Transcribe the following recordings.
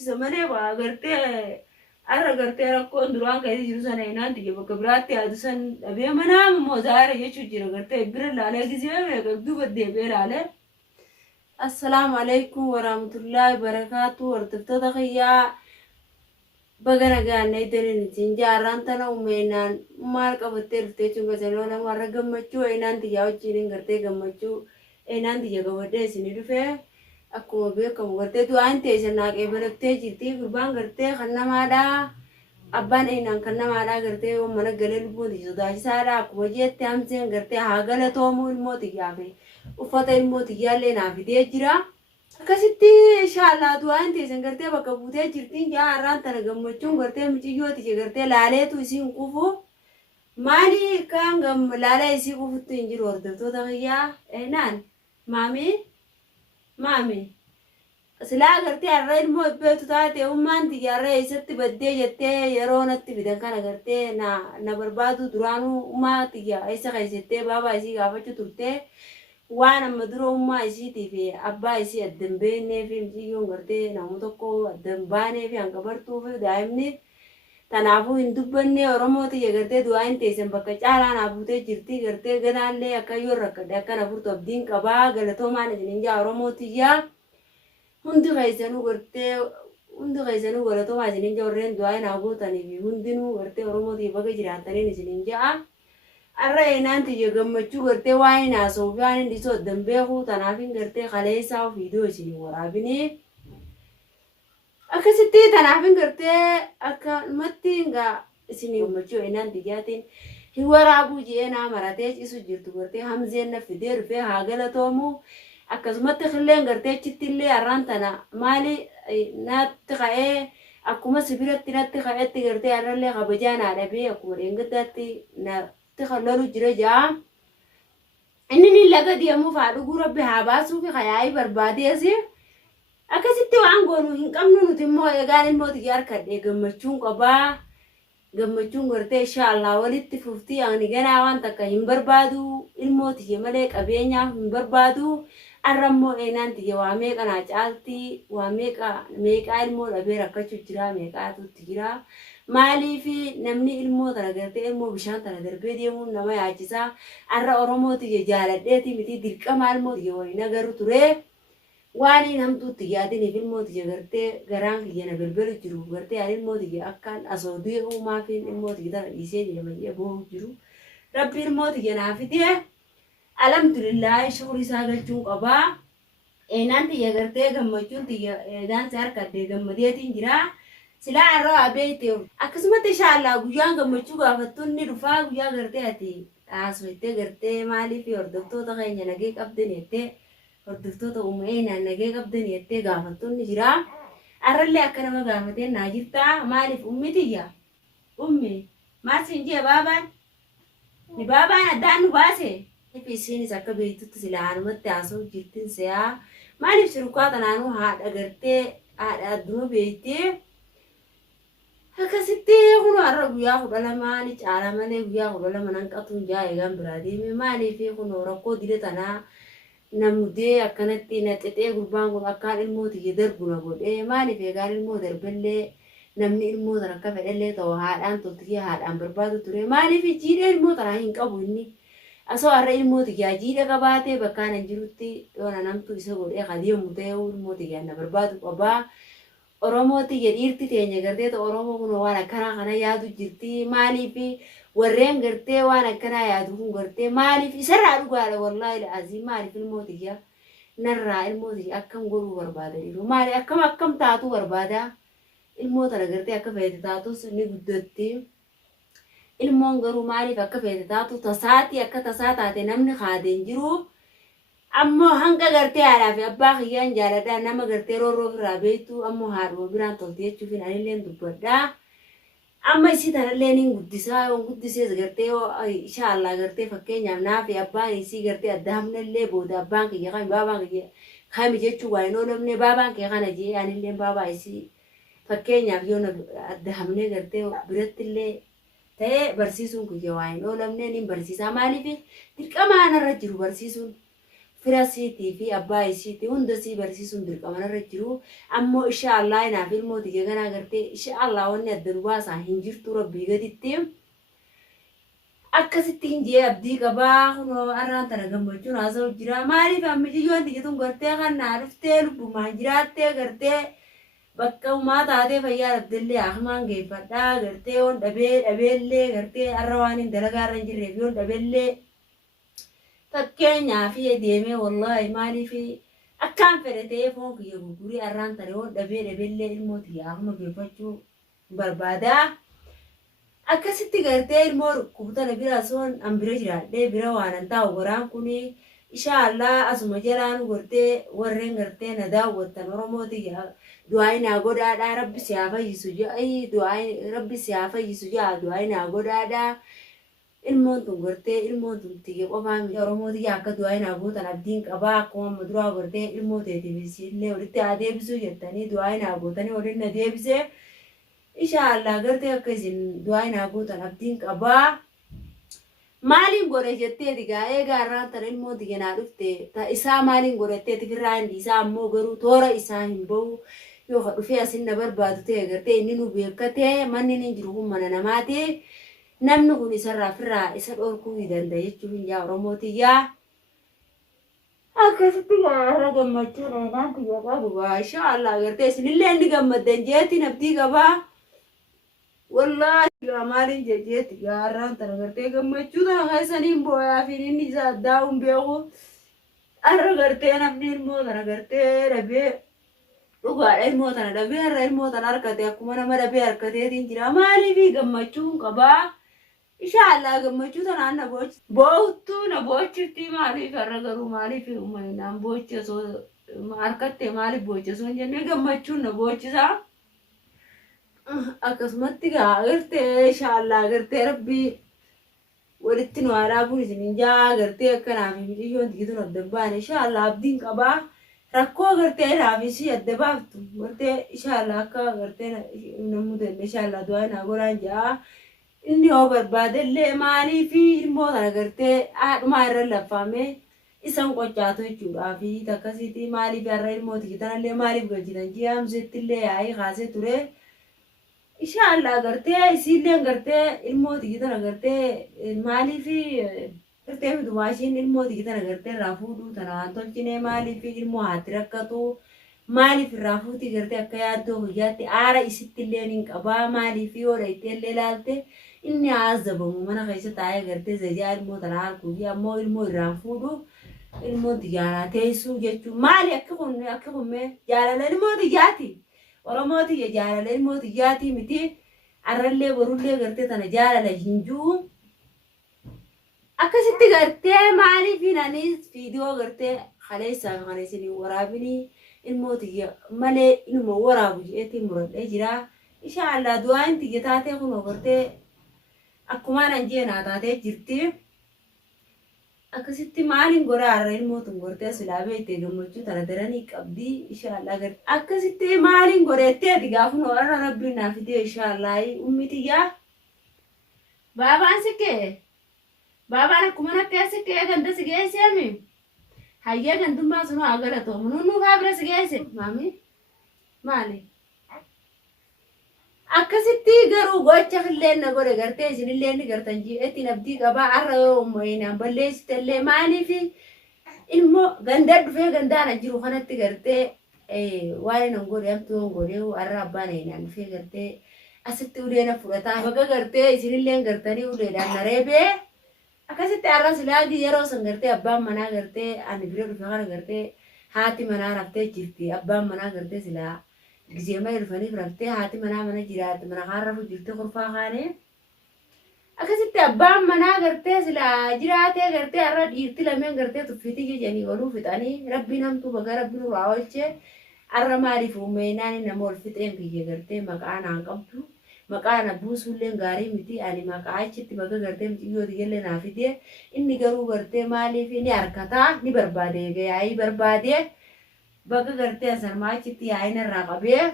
bochisa malee waa gartee arra gartee rakkoon duraan ka'ee jiru sana inaan tiyya bakka biraatti yaadu san dhabee manaa immoo zaare jechuu jira gartee bira laalee gisee meeqa duuba deebi'ee laalee. Assalaamu alaikum warahmatullahi wabarakatuh hordoftoota kiyyaa baga nagaan iddoon ittiin jaarraan tana uumeenaan maal qabattee dhuftee jechuun gasanoo namarra gammachuu eenaan tiyyaa wajjin gartee gammachuu eenaan tiyya gabaddee isinii dhufee akkuma beekamu gartee du'aan teessan naaqee barattee jirti gurbaan gartee kan namaadhaa abbaan eenaan kan namaadhaa gartee mana galee lubbuun tiyya sodaachisaadhaa akkuma jeetti hamseen gartee haa galatoomuu ilmoo tiyyaa fi uffata ilmoo tiyyaallee naaf fidee jira. Akkasitti inshallah du'aan teessan gartee bakka buutee jirtiin jaarraan tana gammachuun gartee muciyyoo tiyya gartee laaleetu isiin qufu maali kan laalee isii qufutti hin jiru hordoftoota kiyyaa eenaan maami silaa gartee har'a ilmoo ibbeetu taate ummaan tiyyaarra eessatti baddee jettee yeroo natti fidan kana gartee na barbaadu duraanuu ummaa tiyya eessa keessettee baabaa isii gaafachuu turtee waan amma dura ummaa isiitii fi abbaa isii addan beennee fi muciyyoon gartee namu tokko addan baanee fi hanga bartuu fi daa'imni tanaafuu hin dubbanne Oromoo tiyya gartee du'aan teessan bakka caalaa naa buutee jirti gartee ganaallee akka yoo rakkadhe akkana furtu abdiin qabaa galatoomaan isinin jaa Oromoo tiyyaa hundi keessanuu gartee hundi keessanuu galatoomaa isinin jaa warreen du'aa naa buutanii fi hundinuu gartee Oromoo tiyya bakka jiraataniin isinin jaa. Arra eenaan tiyya gammachuu gartee waan haasa'uu fi waan hin dhiisoo addan beekuu tanaafin gartee kaleessaa of viidiyoo isin waraabinee akkasitti tanaafin gartee akka matti egaa isin gammachuu eenaan tiyyaatiin hin waraabuu jedhee naa maratee ciisu jirtu gartee hamzeen na fidee dhufee haa galatoomu akkasumatti killeen gartee achittillee har'aan tana maali natti ka'ee akkuma sibiratti natti ka'etti gartee har'allee kabajaa naa dhabee akkuma dheengaddaatti na خللوا جرجا إنني لقى مو فارغو ربي هاباسو في خياي بربادي أسي أكسيتي وانغونو هنكمنو نتمو يغان الموت يار كده جمچون قبا جمچون غرتي إن شاء الله ولدت ففتي أغني جنا وان تكا هم بربادو الموت يملك أبينيا هم بربادو الرمو إنان تيجي واميك أنا جالتي واميك ميك الموت أبي ركشو جرا ميك أتو تجرا مالي في نمني الموت أنا قلت الموت بشان تنا دربي ديمون نما يعجزا أرى أرمو تيجي جالدتي متي ديرك مال الموت يورينا قرو ترى واني نمتو تيجي في الموت تيجي قلت قران كي أنا بالبلو جرو قلت على الموت تيجي أكان أصودي هو ما في الموت تيجي ده يصير لما يبوه جرو ربي الموت تيجي نافديه الحمد لله شغلي ساقل جون قبا إنان تيجي قلت جمجون تيجي دان سار كده جمديتين جرا سلا عرّا بيتي أكسمت إن شاء الله ويان جمجوجا فتوني رفاق ويان قرتي أتي أسويتي قرتي مالي في أردفتو تغيني نجيك أبدني أتي أردفتو تغمينا نجيك أبدني أتي قافتوني جرا عرّا اللي أكنا ما قافتين ناجرتا مالي في أمي تيجا أمي ما سنجي بابا نبابا ندان باسه في سيني سكّا بيتو تسيلان متأسو جيتين سيا مالي في شركات أنا هاد أقرتي أدنو بيتي akkasitti kun har'a guyyaa kudha lamaani caala malee guyyaa kudha lama nan qatuun jaa'eegaan biraa deeme maaliif kun rakkoo dile tanaa namudee akkanatti na xexee gurbaan kun akkaan ilmoo tiyya darbu na godhee maaliif egaan ilmoo darbellee namni ilmoo tana akka fedhallee ta'u haadhaan toltiyya haadhaan barbaadu ture maaliif jiidhee ilmoo tanaa hin qabu inni asoo har'a ilmoo tiyyaa jiidha qabaatee bakkaan hin jirutti yoona namtu isa godhee kadeemu ta'ee ilmoo tiyyaa na barbaadu qabaa. Oromoo tiyya dhiirti teenya gartee Oromoo kun waan akkanaa kana yaadu jirti maaliif warreen gartee waan akkanaa yaadu kun gartee maaliif isarraa dhugaadha wallaahi azii maaliif ilmoo tiyya narraa ilmoo tiyya akkam godhuu barbaada jiru maali akkam taatu barbaada ilmoo tana gartee akka feete taatus ni guddatti ilmoon garuu maaliif akka feete taatu tasaati akka tasaa taate namni kaadeen jiru ammoo hanga gartee haadhaa fi abbaa kiyyaan jaaladhaa nama gartee roorroo irraa beektu ammoo haadhuma biraan tolti jechuufin anilleen dubbadhaa amma isii tanallee nin guddisaa yoon guddisees gartee inshaallah gartee fakkeenyaaf naa fi abbaan isii gartee adda hamnallee booda abbaan kiyya kami baabaan kiyya kami jechuu waa hin oolamne baabaan kiyya kana jee anilleen baabaa isii fakkeenyaaf yoon adda hamnee gartee birattillee ta'ee barsiisuun kiyya waa hin oolamne nin barsiisaa maaliif dirqama anarra jiru barsiisuun firasiitii fi abbaa isiitii hunda sii barsiisuun dirqama irra jiru. Ammoo inshaallah inaaf ilmooti ganaa gartee inshaallah wanni adda dubaasaa hin jirtu rabbii gaditti. Akkasitti hin jee abdii qabaa kunoo arraan tana gammachuun haasa'u jira. Maaliif ammijiyyoon tiyyaatuun gartee kan naa dhuftee lubbumaan jiraattee gartee bakka uumaa taatee fayyaa dhabdellee akmaan geeffadhaa gartee waan dhabeellee gartee arra waan hin dalagaa irra hin jirreef yoon dhabeellee fakkeenyaa fi deemee wallahi maaliif akkaan fedhatee foon kiyya gurgurii arraan tana yoon dhabeellee ilmoo tiyyaa akuma geeffachuu barbaada. Akkasitti gartee ilmoo dhukkubtana bira soon an bira jiraadhee bira waan an taa'u goraan kuni inshaallah asuma jalaan gartee warreen gartee na daawwattan Oromootii du'aayi naa godhaadhaa rabbi si haa fayyisu du'aayi rabbi si haa fayyisu du'aayi naa godhaadhaa. Ilmoon tun gartee ilmoon tun tiyya qofaa miti Oromootii akka du'aayi naa gootan abdiin qabaa akkuma muduraa gartee ilmoo teetiifis illee walitti haa deebisuu jettanii du'aayi naa gootanii waliin na deebisee. Inshaallah gartee akka isin du'aayi naa gootan abdiin qabaa. Maaliin godhe jettee digaa eegaa irraan tana ilmoo tiyya naa dhufte isaa maaliin godhatteeti firraa hindi isaa ammoo garuu toora isaa hin bahu yoo ka dhufee asin na barbaadu ta'e gartee inni nu beekkatee manni inni jiru kun mana namaati. Namni kun isarraa firraa isa dhorkuu ni danda'a jechuun yaa Oromootiyyaa. Akkasitti gaara gammachuun eenaan tiyya qabu inshaallah gartee isinillee inni gammaddan jeetiin abdii qabaa. Wallahi maalin jejeeti gaarraan tana gartee gammachuu tana kaisaniin booyaa fi inni isa addaa hin beeku. Arra gartee namni ilmoo tana gartee dhabee dhugaadha ilmoo tana dhabee arra ilmoo tana harkate akkuma nama dhabee harkateetiin jira. Maaliif gammachuun qabaa? Inshaallah gammachuu tanaan na boochi. Boottuu na boochifti maaliif arra garuu maaliif naan boochesoo harkatte maaliif boochesoo hin jennee gammachuun na boochisaa. Akkasumatti gartee inshaallah gartee rabbii walitti nu aadaa kun isin jaa gartee akkanaaf miciyyoon tiyyaatuun adda baane inshaallah abdiin qabaa. Rakkoo gartee raafisii adda baaftu gartee inshaallah akka gartee namuu dandeenya inshaallah du'aayi naa godhaan jaa. Inni yoo barbaadellee maaliif ilmoo tana gartee haadhumaa irra laffaamee isan qochaatu jechuudha fi takkasiitii maaliif har'a ilmoo tiyyatanallee maaliif galchitan ji'aamsettillee yaa'ii kaasee ture. Inshaallah gartee isiilleen gartee ilmoo tiyyatana gartee maaliif gartee dumaashiin ilmoo tiyyatana gartee irraa fuudhuu tana waan tolchine maaliif ilmoo haati rakkatu maaliif irraa fuutii gartee akka yaaddoo guyyaatti aara isittillee hin qabaa maaliif yoo dhayiteellee ilaalte inni haazabamu mana keessa taa'ee gartee zayyaa ilmoo tana harkuu fi ammoo ilmoo irraan fuudhu ilmoo tiyyaanaa teessuu jechuun maali akka kun jaalala ilmoo tiyyaati. Oromootii jaalala ilmoo tiyyaati miti arrallee borullee gartee tana jaalala hin jiru. Akkasitti gartee maaliif anis viidiyoo gartee kaleessaa kan isin waraabini ilmoo tiyya malee inuma waraabu jeetiin muradhee jira. Inshaallah du'aayin tiyya taatee kunoo gartee akkumaan anjeenaa taatee jirti. Akkasitti maaliin godhaa har'a ilmoo tun gartee silaa beektee gammachuu tana daranii qabdii inshaallah gartee akkasitti maaliin godhettee gaafuma warra rabbiin naaf fidee inshaallah ummitiyyaa. Baabaan sikkee baabaan akkuma nakkee sikkee ganda si geesseemi hayyee gandummaa sunoo agalatoomu nunnuu faabira si geesse maami maali. Akkasitti garuu gocha illeen na godhe gartee isinillee ni gartan ji'eetiin abdii qabaa har'a yoo ummayinaan balleessitellee maaliif ilmoo ganda dhufee gandaana jiru kanatti gartee waan nan godhe amtuu godhe har'a abbaan eenaan dhufee gartee asitti uleena fudhataa bakka gartee isinilleen gartanii uleedhaan na reebee akkasitti har'a silaagii yeroo san gartee abbaan manaa gartee ani bira dhufe kana gartee haati manaa raftee jirti abbaan manaa gartee silaa. Gizema irfaniif raftee haati manaa mana jiraatti mana kaarrafu jirti kurfaa kaane. Akkasitti abbaan manaa gartee silaa jiraatee gartee har'a dhiirti lameen gartee tuffitii jechanii oluu fixanii rabbiin hamtuu bakka rabbiin irraa oolchee har'a maaliif uumeenaan nama ol fixeen biyya gartee maqaa naan qabdu maqaa na buusulleen gaarii miti ani maqaa achitti bakka gartee mitiyyoo tiyyallee naa fidee inni garuu gartee maaliif ni harkataa ni barbaade yaa'ii barbaade. Bakka gartee asarmaa achitti yaa'ina irraa qabee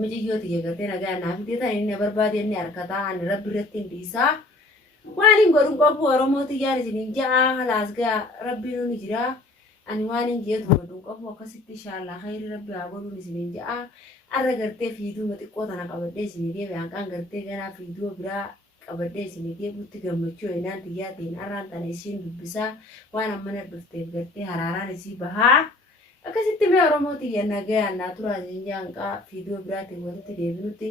mitiyyoo tiyya gartee nagaa naaf fidee ta'an inni barbaade inni harkataa ani rabbi irratti hin dhiisaa. Waan hin godhun qofu Oromoo tiyyaan isiniin ja'a halaas gaa rabbiin ni jira. ani waan hin jeetu godhuun qabu akkasitti inshallah khayri rabbi haa godhuun isiniin ja'a arra gartee fiiduu xiqqoo tana qabadhee isinii deebi'e hanqaan gartee ganaa fiiduu biraa qabadhee isinii deebi'utti gammachuu eenaan tiyyaatiin arraan tana isiin dubbisaa waan ammana dhufteef gartee haraaraan isii bahaa akkasitti mee oromoo tiyya nagayaan naa turaa jenjaa hanqaa fiiduu biraatiin walitti deebinutti